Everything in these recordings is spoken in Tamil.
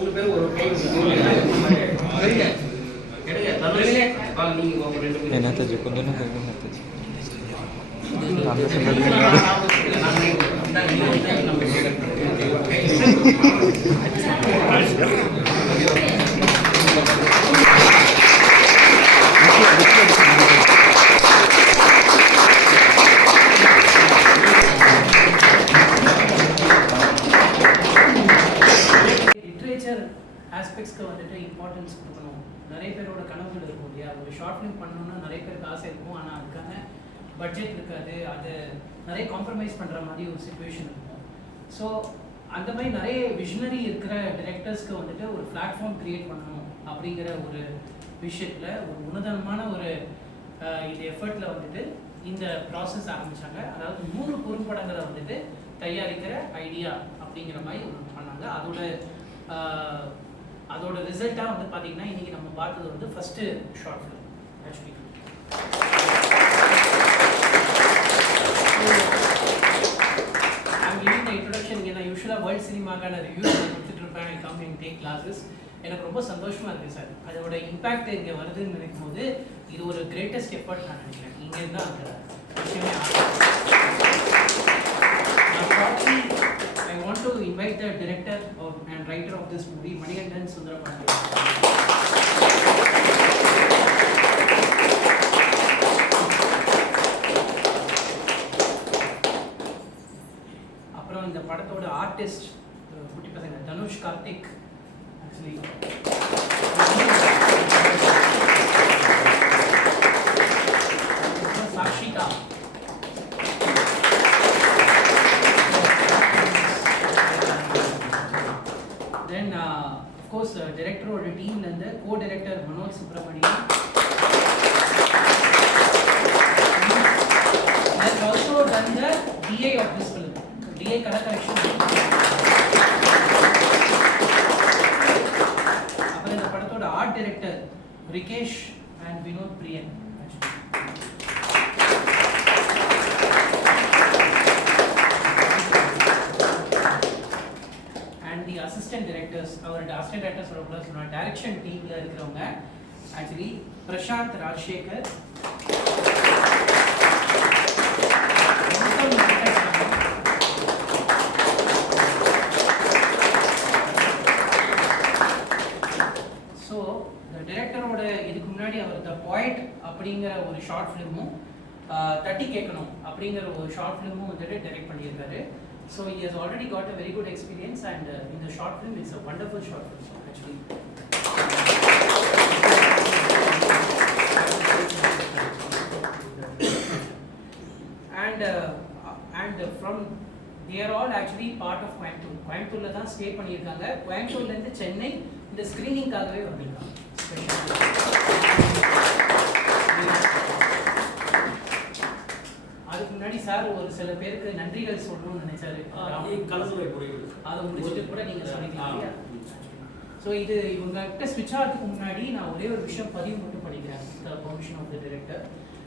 மூணு பேரும் ஒரு கை Nataji, கொஞ்சம் Nataji. லிட்ரேச்சர் ஆஸ்பெக்ட்ஸ்க்கு வந்துட்டு இம்பார்ட்டன்ஸ் கொடுக்கணும். நிறைய பேரோட கனவுகள் இருக்கும் இல்லையா, ஒரு ஷார்ட் ஃபிலிம் பண்ணணும்னா நிறைய பேருக்கு ஆசை இருக்கும், ஆனால் அதுக்கான பட்ஜெட் இருக்காது, அது நிறைய காம்ப்ரமைஸ் பண்ணுற மாதிரி ஒரு சுச்சுவேஷன் இருக்கும். ஸோ அந்த மாதிரி நிறைய விஷனரி இருக்கிற டிரெக்டர்ஸ்க்கு வந்துட்டு ஒரு பிளாட்ஃபார்ம் க்ரியேட் பண்ணணும் அப்படிங்கிற ஒரு விஷயத்தில் ஒரு உன்னதமான ஒரு இந்த எஃபர்ட்டில் வந்துட்டு இந்த ப்ராசஸ் ஆரம்பித்தாங்க. அதாவது 100 குறும்படங்களை வந்துட்டு தயாரிக்கிற ஐடியா அப்படிங்கிற மாதிரி ஒன்று பண்ணாங்க. அதோட ரிசல்ட்டாக வந்து பார்த்தீங்கன்னா இன்றைக்கி நம்ம பார்த்தது வந்து first short film actually. I'm giving the introduction. இங்கே நான் யூஸ்வலாக வேர்ல்ட் சினிமாக்கான ரிவ்யூஸ் கொடுத்துட்டு இருப்பேன், I come and take classes. எனக்கு ரொம்ப சந்தோஷமாக இருக்குது சார். அதோட இம்பேக்ட் இங்கே வருதுன்னு நினைக்கும் போது இது ஒரு கிரேட்டஸ்ட் எஃபர்ட் நான் நினைக்கிறேன். இங்கேருந்து தான் அந்த விஷயமே I want to invite the director and writer of this movie, Manikandan Sundarapandi. அப்புறம் இந்த படத்தோட ஆர்டிஸ்ட் குட்டி பசங்க Dhanush, Karthik, actually Sakshika, then of course director or team and the co-director Manoj Subramanian has also done the DA of this film, DA color correction. appo indha padathoda art director Rikesh and Vinod Priyan. Assistant directors, our assistant directors or direction team la irukravanga actually Prashant Rajshekhar, so the director oda idukku munadi அவர் the poet அப்படிங்கற ஒரு ஷார்ட் ஃபிலிமும் தட்டி கேட்கணும் அப்படிங்கற ஒரு ஷார்ட் ஃபிலிமும் வந்து டைரக்ட் பண்ணியிருக்காரு. So he has already got a very good experience, and in the short film it's a wonderful short film actually. And from they are all actually part of Coimbatore la dhaan stay பண்ணிருக்காங்க. Coimbatore la irundhu Chennai இந்த ஸ்கிரீனிங் காகவே வந்திருக்காங்க. அதுக்கு முன்னாடி சார் ஒரு சில பேருக்கு நன்றிகள் சொல்லணும்னு நினைச்சாரு. அதை முடிச்சுட்டு கூட நீங்க சொல்லிக்கலாம். ஸோ இது இவங்ககிட்ட ஸ்விட்ச் ஆகிறதுக்கு முன்னாடி நான் ஒரே ஒரு விஷயம் பதிவு மட்டும் பண்ணிக்கிறேன். The permission of the director.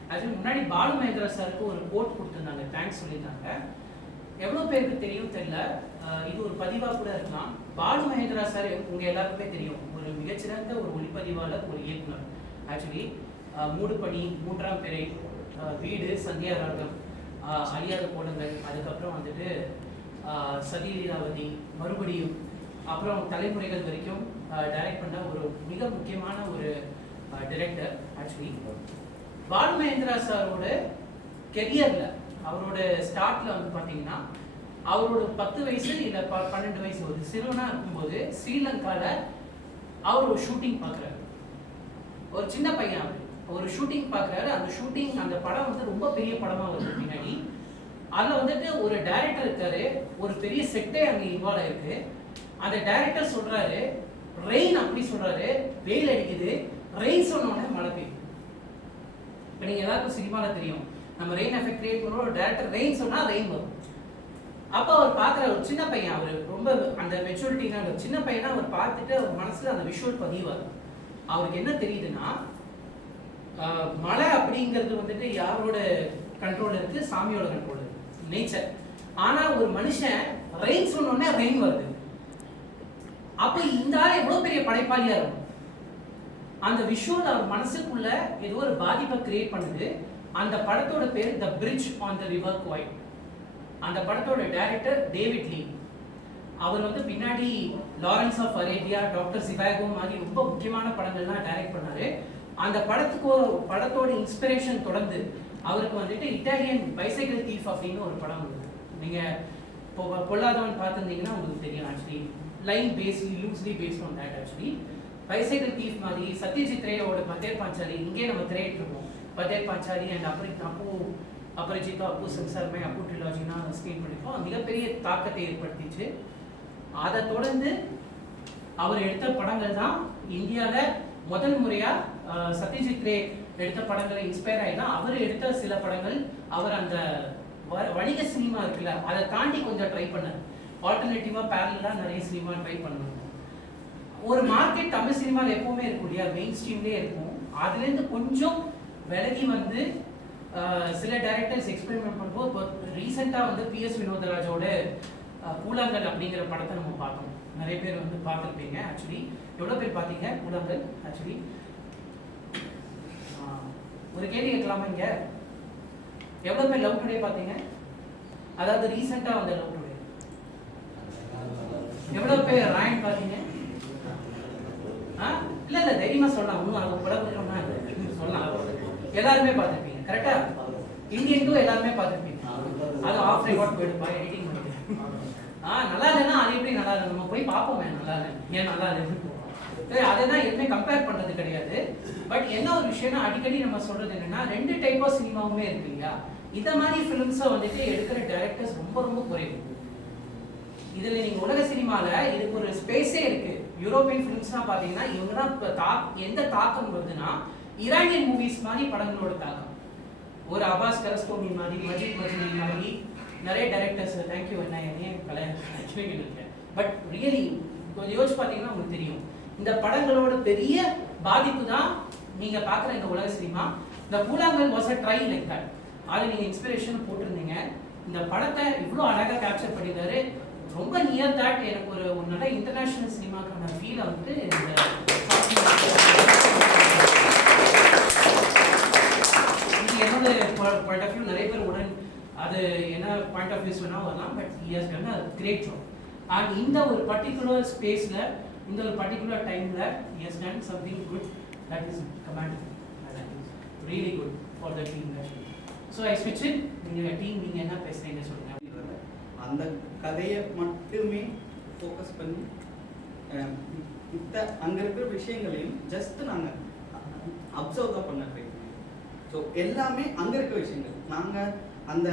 Actually முன்னாடி பாலு மகேந்திரா சாருக்கு ஒரு கோட் கொடுத்துருந்தாங்க, தேங்க்ஸ் சொல்லியிருந்தாங்க. எவ்வளோ பேருக்கு தெரியும் தெரியல, இது ஒரு பதிவாக கூட இருக்கலாம். பாலு மகேந்திரா சார் உங்கள் எல்லாருக்குமே தெரியும், ஒரு மிகச்சிறந்த ஒரு ஒளிப்பதிவாளர், ஒரு இயக்குனர். ஆக்சுவலி மூடுபனி, மூன்றாம் பிறை, வீடு, சந்தியா ராகம், அழியாத கோலங்கள், அதுக்கப்புறம் வந்துட்டு சதிலீலாவதி, மறுபடியும், அப்புறம் தலைமுறைகள் வரைக்கும் டைரக்ட் பண்ண ஒரு மிக முக்கியமான ஒரு டைரக்டர். ஆக்சுவலி பாலு மகேந்திரா சாரோட கெரியர்ல அவரோட ஸ்டார்ட்ல வந்து பார்த்தீங்கன்னா அவரோட 10 வயசு இல்லை 12 வயசு ஒரு சிறுவனா இருக்கும்போது ஸ்ரீலங்கால அவர் ஒரு ஷூட்டிங் பார்க்குறாரு. ஒரு சின்ன பையன் அவர் ஒரு ஷூட்டிங் பார்க்குறாரு. அந்த ஷூட்டிங், அந்த படம் வந்து ரொம்ப பெரிய படமாக வருது பின்னாடி. அதில் வந்துட்டு ஒரு டைரக்டர் இருக்காரு, ஒரு பெரிய செட்டே அங்கே இன்வால்வ் ஆயிருக்கு. அந்த டைரக்டர் சொல்றாரு ரெயின், அப்படி சொல்றாரு, வெயில் அடிக்குது, ரெயின் சொன்னோடனே மழை பெய்யும். இப்போ நீங்கள் எல்லாருக்கும் சினிமாவில் தெரியும், நம்ம ரெயின் எஃபெக்ட் கிரியேட் பண்ணுறோம், ஒரு டைரக்டர் ரெயின் சொன்னால் ரெயின் வரும். அப்போ அவர் பார்க்குற ஒரு சின்ன பையன், அவர் ரொம்ப அந்த மெச்சூரிட்டினா சின்ன பையனா அவர் பார்த்துட்டு அவர் மனசில் அந்த விஷுவல் பதிவார். அவருக்கு என்ன தெரியுதுன்னா, மழை அப்படிங்கிறது வந்துட்டு யாரோட கண்ட்ரோல் இருக்கு? சாமியோட கண்ட்ரோல் இருக்கு, நேச்சர். ஆனால் ஒரு மனுஷன் ரெயின் சொன்னோடனே ரெயின் வருது. அப்போ அப்போ இந்த ஆள் எவ்வளவு பெரிய படைப்பாளியா இருக்கும். அந்த விஷுவல் அவர் மனசுக்குள்ள ஏதோ ஒரு பாதிப்பை கிரியேட் பண்ணுது. அந்த படத்தோட பேர் the bridge on the river Kwai. அந்த படத்தோட டைரக்டர் டேவிட் லீ. அவர் வந்து பின்னாடி Lawrence of Arabia, doctor Zhivago மாதிரி ரொம்ப முக்கியமான படங்கள்லாம் டைரக்ட் பண்ணாரு. அந்த படத்தோட இன்ஸ்பிரேஷன் தொடர்ந்து அவருக்கு வந்துட்டு இட்டாலியன் பைசைக்கிள் தீஃப் அப்படின்னு ஒரு படம் வந்தது. நீங்க பொல்லாதவன் பார்த்துருந்தீங்கன்னா உங்களுக்கு தெரியும். Actually line basically loosely based on that. Actually bicycle thief மாதிரி சத்யஜித் ரேயோட பத்தேர் பாஞ்சாலி இங்கே நம்ம திரையிட்டு இருக்கோம். பத்தேர் பாஞ்சாலி அண்ட் அபரிஜிதா அப்பு சன்சார்மே அப்பு ட்ரிலாஜினா ஸ்க்ரீன் பண்ணியிருக்கோம். மிகப்பெரிய தாக்கத்தை ஏற்படுத்திச்சு. அதை தொடர்ந்து அவர் எடுத்த படங்கள் தான் இந்தியாவில் முதல் முறையாக சத்யஜித் ரே எடுத்த படங்களை இன்ஸ்பயர் ஆகி தான் அவர் எடுத்த சில படங்கள். அவர் அந்த வணிக சினிமா இருக்குல்ல அதை தாண்டி கொஞ்சம் ட்ரை பண்ணார். ஆல்டர்னேட்டிவாக பேரலாக நிறைய சினிமா ட்ரை பண்ணணும். ஒரு மார்க்கெட் தமிழ் சினிமாவில் எப்பவுமே இருக்கக்கூடிய மெயின் ஸ்ட்ரீம்லேயே இருக்கும். அதுலேருந்து கொஞ்சம் விலகி வந்து சில டைரக்டர்ஸ் எக்ஸ்பெரிமெண்ட் பண்ணும்போது இப்போ ரீசெண்டாக வந்து PS வினோதராஜோட கூழாங்கல் அப்படிங்கிற படத்தை நம்ம பார்த்தோம். நிறைய பேர் வந்து பார்த்துருப்பீங்க. ஆக்சுவலி எவ்வளோ பேர் பார்த்தீங்க கூழாங்கல்? ஆக்சுவலி ஒரு கேள்வி கேட்கலாமா? இங்கே எவ்வளோ பேர் லவ் டுடே பார்த்தீங்க? அதாவது ரீசெண்டாக வந்த லவ் டுடே. எவ்வளோ பேர் ராயன் பார்த்தீங்க? இல்ல இல்ல தைரியமா சொல்லலாம். ஒன்றும் அது குழப்பம்னா சொல்லலாம். எல்லாருமே பார்த்துருப்பீங்க. கரெக்டா? இந்தியன் டூ எல்லாருமே பார்த்துருப்பீங்க. அது ஆஃப் ரெக்கார்ட் போயிடுப்பா எடிட்டிங் பண்ணிட்டு. நல்லா இல்லைன்னா அது எப்படி நல்லா இல்லை? நம்ம போய் பார்ப்போமே நல்லா இல்லை ஏன் நல்லா இல்லைன்னு. அதெல்லாம் எதுவுமே கம்பேர் பண்றது கிடையாது. பட் என்ன ஒரு விஷயம்னா அடிக்கடி நம்ம சொல்றது என்னன்னா ரெண்டு டைப் ஆஃப் சினிமாவுமே இருக்கு இல்லையா? இந்த மாதிரி ஃபிலிம்ஸை வந்துட்டு எடுக்கிற டைரக்டர்ஸ் ரொம்ப ரொம்ப குறைவு. இதுல நீங்க உலக சினிமால இதுக்கு ஒரு ஸ்பேஸே இருக்கு. யூரோப்பியன் ஃபிலிம்ஸ்லாம் பாத்தீங்கன்னா இவங்க தான் எந்த தாக்கம் வருதுன்னா ஈரானியன் மூவிஸ் மாதிரி படங்களோட தாக்கம். ஒரு அபாஸ் கரஸ்டோமி மாதிரி, மஜித் மஜ்னி மாதிரி நிறைய டைரக்டர்ஸ். தேங்க்யூ என்ன என்னையும் கல்யாணம் இருக்கேன். பட் ரியலி கொஞ்சம் யோசிச்சு பார்த்தீங்கன்னா உங்களுக்கு தெரியும் இந்த படங்களோட பெரிய பாதிப்பு தான் நீங்க பார்க்குற இந்த உலக சினிமா. இந்த கூழாங்கல் was a try like that. அதை நீங்க இன்ஸ்பிரேஷன் போட்டிருந்தீங்க. இந்த படத்தை இவ்வளோ அழகாக கேப்சர் பண்ணிட்டாரு. ரொம்ப நியர் தட் எனக்கு ஒரு நல்ல இன்டர்நேஷனல் சினிமாக்கான ஃபீலை வந்து இது என்னோட பாயிண்ட் ஆஃப் வியூ. நிறைய பேர் உடன் அது என்ன பாயிண்ட் ஆஃப் வியூஸ் வேணால் வரலாம். But here's done a great job. And இந்த ஒரு பர்டிகுலர் ஸ்பேஸில் இந்த ஒரு பர்டிகுலர் டைமில் here's done something good that is commendable. That is really good for the team. So I ஸ்விட்ச் இட். நீங்கள் டீம் நீங்கள் என்ன பேசுகிறீங்க சொல்லுங்கள். அந்த கதையை மட்டுமே ஃபோக்கஸ் பண்ணி அங்கே இருக்கிற விஷயங்களையும் ஜஸ்ட் நாங்கள் அப்சர்வ் தான் பண்ண ட்ரை பண்ணோம். ஸோ எல்லாமே அங்கே இருக்கிற விஷயங்கள் நாங்கள் அந்த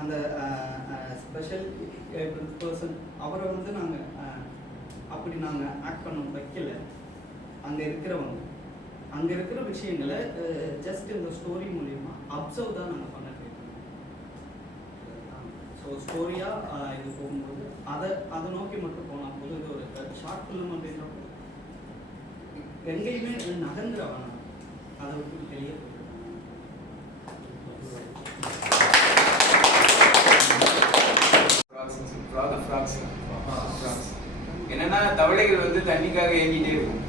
அந்த ஸ்பெஷல் பர்சன் அவரை வந்து நாங்கள் அப்படி நாங்கள் ஆக்ட் பண்ண வைக்கல. அங்கே இருக்கிறவங்க அங்கே இருக்கிற விஷயங்களை ஜஸ்ட் இந்த ஸ்டோரி மூலிமா அப்சர்வ் தான் நாங்கள் பண்ண ட்ரை பண்ணோம். ஸோ ஸ்டோரியாக இது போகும்போது அதை நோக்கி மட்டும் போனால் போது இது ஒரு ஷார்ட் ஃபிலிம் அப்படின்றப்போ எங்கேயுமே நகர்ந்துட வேணாம். அதை விட்டு வெளியே என்னன்னா தவளைகள் வந்து தண்ணிக்காக ஏங்கிட்டே இருக்கும்.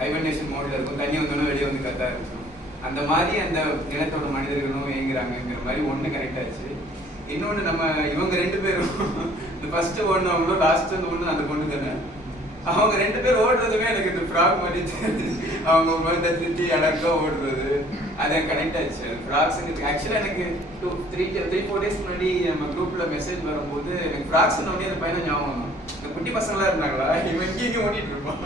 ஹைபர்னேஷன் மோட்ல இருக்கும். தண்ணி வந்தோன்னா வெளியே வந்து கத்தா இருக்கும். அந்த மாதிரி அந்த நிலத்தோட மனிதர்களும் ஏங்குறாங்கிற மாதிரி ஒன்று கரெக்ட் ஆச்சு. இன்னொன்று நம்ம இவங்க ரெண்டு பேரும் இந்த ஃபர்ஸ்ட் ஒன்று அவங்களோ லாஸ்ட் வந்து ஒன்று அந்த பொண்ணு தானே. அவங்க ரெண்டு பேர் ஓடுறதுமே எனக்கு இந்த ஃப்ராக் மாதிரி அவங்க வந்து திட்டி அடக்கம் ஓடுறது அதை கனெக்ட் ஆச்சு. ஃப்ராக்ஸுங்கிறது ஆக்சுவலாக எனக்கு 3-4 டேஸ் முன்னாடி நம்ம குரூப்பில் மெசேஜ் வரும்போது எனக்கு ஃப்ராக்ஸ் உடனே அந்த பையனை ஞாபகம் தான். இந்த குட்டி பசங்களாம் இருந்தாங்களா இவன் இங்கேயும் ஓடிட்டு இருப்பான்.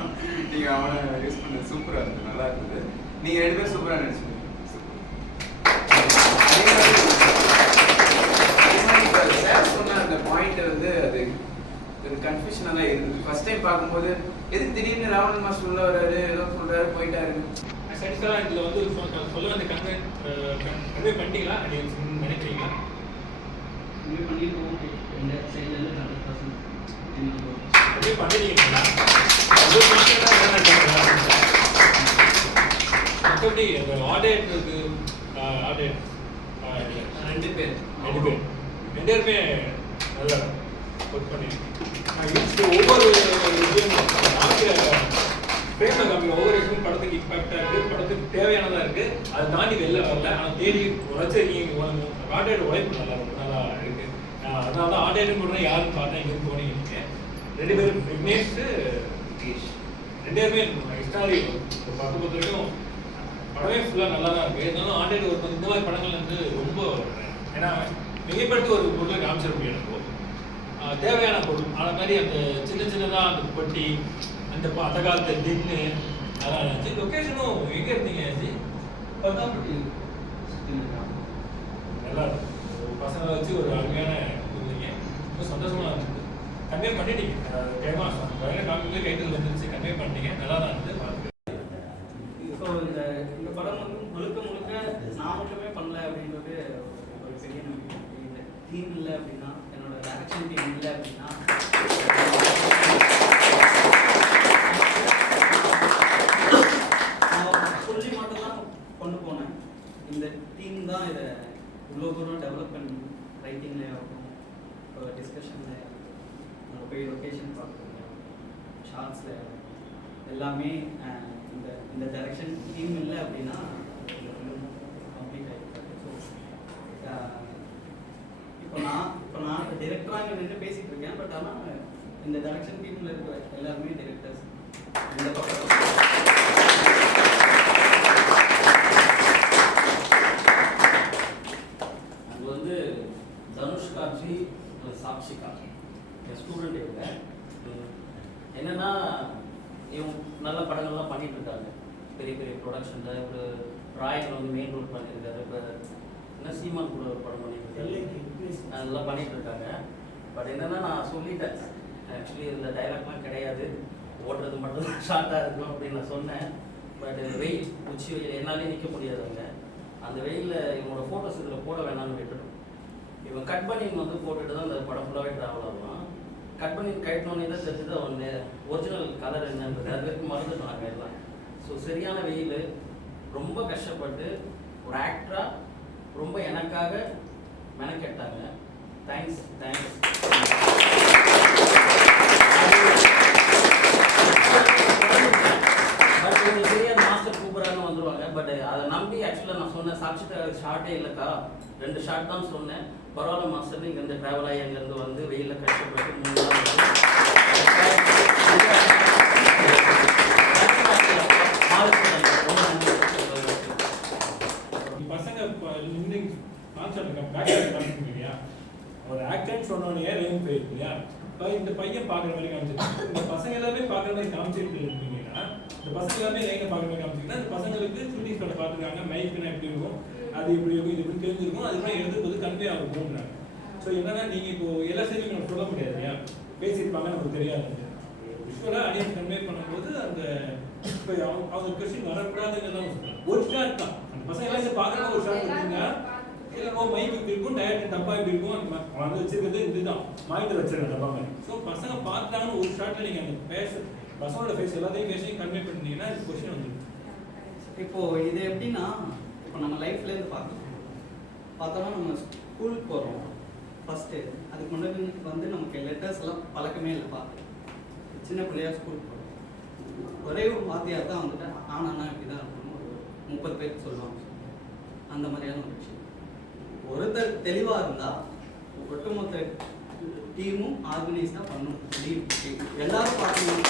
நீங்கள் அவனை யூஸ் பண்ண சூப்பராக இருந்தது, நல்லா இருந்தது. நீங்கள் ரெண்டு பேரும் சூப்பராக நினச்சிங்க. சார் சொன்ன அந்த பாயிண்ட் வந்து அது ஒரு கன்ஃபியூஷனாக தான் இருந்தது. ஃபர்ஸ்ட் டைம் பார்க்கும்போது எதுக்கு திடீர்னு ராவணன் மாஸ்டர் உள்ள வர்றாரு, ஏதோ சொல்கிறாரு, போயிட்டாரு. சார் இதில் வந்து சொல்ல வந்த கன்வே பண்ணிட்டீங்களா அப்படின்னு நினைக்கிறீங்களா? கன்வே பண்ணியிருக்கோம். இந்த சைட்லேருந்து 100% கன்வே பண்ணிட்டீங்களா? மற்றபடி அந்த ஆடியட் இருக்கு. ஆடியட் ரெண்டு பேருமே நல்லா ஒர்க் பண்ணி ஒவ்வொரு இதுவும் அதை தாண்டி வெளில வரல. ஆனால் தேடி உழைச்சிருக்கீங்க. ஆர்டர் உழைப்பு நல்லா ரொம்ப நல்லா இருக்கு. அதனால தான் ஆர்டர் கூட யாருன்னு பார்த்தா இங்கே போனீங்க. 2 பேரும் விக்னேஷ் ரெண்டு பேருமே எக்ஸ்ட்ராவே பார்க்க பொறுத்த வரைக்கும் படமே ஃபுல்லாக நல்லா தான் இருக்குது. இருந்தாலும் ஆண்டட் ஒரு இந்த மாதிரி படங்கள் வந்து ரொம்ப ஏன்னா மிகைப்படுத்தி ஒரு பொருளை காமிச்சிட முடியும். நம்ம தேவையான பொருள் அது மாதிரி அந்த சின்னதாக அந்த பட்டி அந்த அந்த காலத்து டின்னு அதெல்லாம் இருந்துச்சு. லொக்கேஷனும் எங்கே இருந்தீங்க ஜி? பத்தாம்பட்டி நல்லா இருக்கும். பசங்களை வச்சு ஒரு அருமையான இருந்தீங்க. ரொம்ப சந்தோஷமாக இருந்தது. கன்வே பண்ணிட்டீங்க. டைமாக வேலை காமிக்கல கைத்தில் வந்துருச்சு. கன்வே பண்ணிட்டீங்க. நல்லா தான் இருந்தது. பார்த்துக்க ஸோ இந்த படம் வந்து முழுக்க நான் மட்டுமே பண்ணல அப்படின்றது ஒரு பெரிய நம்பிக்கை. இந்த டீம் இல்லை அப்படின்னா, என்னோட டைரக்ஷன் டீம் இல்லை அப்படின்னா, நான் சொல்லி மட்டும்தான் கொண்டு போனேன். இந்த டீம் தான் இதை இவ்வளோ தூரம் டெவலப் பண்ணி ரைட்டிங்லேயே ஆகட்டும், டிஸ்கஷனில் நம்ம போய் லொக்கேஷன் பார்க்குறது, ஷார்ட்ஸில் எல்லாமே இந்த டைரக்ஷன் டீம் இல்லை அப்படின்னா கம்ப்ளீட் ஆகிருக்காது. ஸோ இப்போ நான் டிரெக்டராக நின்று பேசிகிட்டு இருக்கேன். பட் ஆனால் இந்த டைரக்ஷன் டீமில் இருக்கிற எல்லாருமே டிரெக்டர்ஸ். இந்த பக்கம் அது வந்து தனுஷ்காட்சி சாக்ஷிகா ஸ்டூடெண்ட் இவங்க. என்னென்னா இவங்க நல்ல படங்கள்லாம் பண்ணிட்டு இருக்காங்க. பெரிய பெரிய ப்ரொடக்ஷனில் ஒரு ராயல் வந்து மெயின் ரோல் பண்ணியிருக்காரு. இப்போ என்ன சீமான் கூட ஒரு படம் பண்ணிட்டு இருக்காரு. அதெல்லாம் பண்ணிட்டு இருக்காங்க. பட் என்னென்னா நான் சொல்லிட்டேன், ஆக்சுவலி இதில் டைலாக்லாம் கிடையாது, ஓடுறது மட்டும் ஷார்ட்டாக இருக்கும் அப்படின்னு நான் சொன்னேன். பட் வெயில் உச்சி வெயில் என்னாலே நிற்க முடியாது அங்கே. அந்த வெயிலில் இவங்களோட ஃபோட்டோஸ் இதில் போட வேணாம்னு விட்டுடும். இவன் கட் பண்ணி வந்து போட்டுட்டு தான் அந்த படம் ஃபுல்லாகவே ட்ராவல் ஆகும். கட் பண்ணி கட்டினோடனே தான் தெரிஞ்சது அவன் ஒரிஜினல் கலர் என்னன்றது. அது வரைக்கும் மறந்துட்டோம் எல்லாம். ஸோ சரியான வெயில், ரொம்ப கஷ்டப்பட்டு ஒரு ஆக்டராக ரொம்ப எனக்காக மெனக்கெட்டாங்க. தேங்க்ஸ். பட் நீங்கள் பெரிய மாஸ்டர் கூப்பிட்றாங்க வந்துடுவாங்க. பட் அதை நம்பி ஆக்சுவலாக நான் சொன்னேன், சாட்சிட்ட ஷார்ட்டே இல்லைக்கா, 2 ஷார்ட் தான் சொன்னேன். பரவாயில்ல மாஸ்டர், இங்கேருந்து ட்ராவல் ஆகி அங்கேருந்து வந்து வெயிலில் கஷ்டப்பட்டு 3 நாள் பசங்க கான்செப்ட் இல்லையா, ஒரு ஆக்டர்னு சொன்னோன்னே ரெயின் போயிருக்கு இல்லையா. இப்போ இந்த பையன் பார்க்குற மாதிரி காமிச்சிருக்கு, இந்த பசங்க எல்லாமே பார்க்குற மாதிரி காமிச்சிட்டு இருக்கீங்கன்னா, இந்த பசங்க எல்லாமே லைனை பார்க்குற மாதிரி காமிச்சிங்கன்னா, இந்த பசங்களுக்கு ஷூட்டிங் ஸ்பாட் பார்த்துருக்காங்க, மைக்குன்னா எப்படி இருக்கும், அது எப்படி இருக்கும், இது எப்படி தெரிஞ்சிருக்கும், அதுக்கப்புறம் எழுதும்போது கன்வே ஆகும்ன்றாங்க. ஸோ என்னன்னா நீங்கள் இப்போ எல்லா சைடும் நம்ம சொல்ல முடியாது இல்லையா, பேசியிருப்பாங்க நமக்கு தெரியாது. விஷுவலாக ஆடியன்ஸ் கன்வே பண்ணும்போது அந்த இப்போ அவங்க கொஸ்டின் வரக்கூடாதுங்கிறதான் ஒரு ஷார்ட் தான். அந்த பசங்க எல்லாம் இதை பார்க்குறவங்க ஒரு ஷார்ட் இருக்குங்க, இல்லை மைக் இப்படி இருக்கும், டயட் டப்பா இப்படி இருக்கும், வந்து வச்சிருக்கிறது இதுதான் மைண்டில் வச்சிருக்கேன் டப்பா மாதிரி. ஸோ பசங்க பார்த்தாங்கன்னு ஒரு ஷார்ட்டில் நீங்கள் அந்த பசங்களோட ஃபேஸ் எல்லாத்தையும் பேசி கன்வே பண்ணிட்டீங்கன்னா இது கொஸ்டின் வந்துடும். இப்போ இது எப்படின்னா, இப்போ நம்ம லைஃப்லேருந்து பார்த்தோம்னா நம்ம ஸ்கூலுக்கு போகிறோம் ஃபஸ்ட்டு. அதுக்கு முன்னாடி வந்து நமக்கு லெட்டர்ஸ் எல்லாம் பழக்கமே இல்லை. பார்த்து சின்ன பிள்ளையா ஸ்கூலுக்கு போகிறோம், ஒரே ஒரு வாத்தியார் தான் வந்துட்டு ஆனா இப்படி தான் இருக்கணும், ஒரு 30 பேருக்கு சொல்லுவாங்க. அந்த மாதிரியான ஒரு விஷயம். ஒருத்தர் தெளிவாக இருந்தால் ஒட்டுமொத்த டீமும் ஆர்கனைஸ்டாக பண்ணும். எல்லாரும் பார்க்கணும்.